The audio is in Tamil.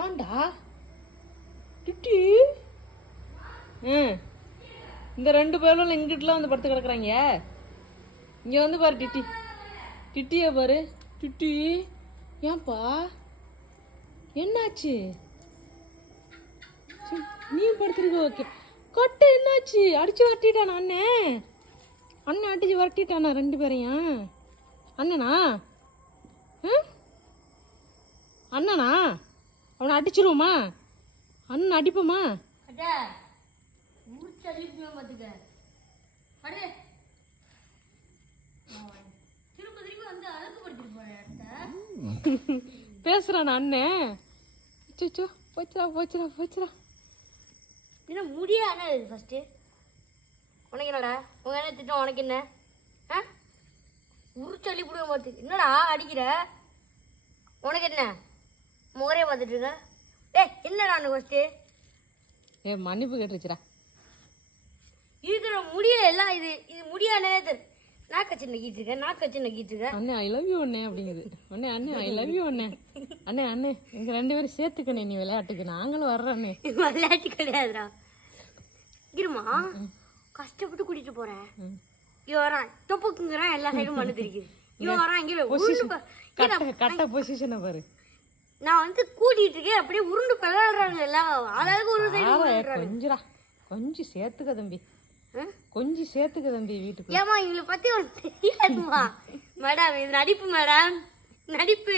ஏன்டா டிட்டி? இந்த 2 பேரும் இங்கிட்டலாம் வந்து படுத்து கிடக்குறாங்க. இங்க வந்து பாரு டிட்டி, டிட்டியை பாரு. டிட்டி ஏன்பா என்னாச்சு? நீ படுத்துருக்க. ஓகே கொட்டை என்னாச்சு? அடிச்சு வரட்டிட்டானா அண்ணன்? அண்ணன் அடிச்சு வரட்டிட்டானா 2 பேரையும்? அண்ணனா? அண்ணனா? அவனை அடிச்சிருவோமா? அண்ணன் அடிப்போமா? பேசுறான் அண்ணன். போச்சுடா போச்சுடா போச்சுடா. என்ன முடியாது ஃபர்ஸ்ட். உனக்கு என்னடா? உங்க என்ன திட்டம்? உனக்கு என்ன? உருச்சொல்லி பிடுங்க பார்த்து என்னடா அடிக்கிற? உனக்கு என்ன? முகரைய பார்த்துட்டு இருக்க. என்னடா ஃபர்ஸ்ட்? மன்னிப்பு கேட்டுருச்சுடா. இருக்கிற முடியல எல்லாம். இது முடியாது. நாக்கச்சு நக்கிட்டு இருக்கேன். அண்ணே ஐ லவ் யூ அண்ணே அப்படிங்குது. அண்ணே ஐ லவ் யூ அண்ணே. அண்ணே எங்க 2 பேரும் சேர்த்துக்கண்ணே நீ விளையாட்டுக்கு. நாங்களும் வர்றோண்ணே. விளையாட்டு கிடையாதுடா. இருமா கஷ்டப்பட்டு கூட்டிட்டு போறேன். இவன் வரான் தொப்புக்குங்கிறான். எல்லா சைடும் மண்ணு தெரிக்குது. இவன் வரான் இங்கே கட்ட பொசிஷனை பாரு. நான் வந்து கூட்டிட்டு இருக்கேன். அப்படியே உருண்டு விளையாடுறாங்க எல்லாம். அழகு ஒரு கொஞ்சம் கொஞ்சம் சேர்த்துக்க தம்பி. கொஞ்சம் சேர்த்துக்க தம்பி வீட்டுக்கு. ஏமா இவங்களை பத்தி ஒரு தெரியாதுமா மேடம். இது நடிப்பு மேடம், நடிப்பு.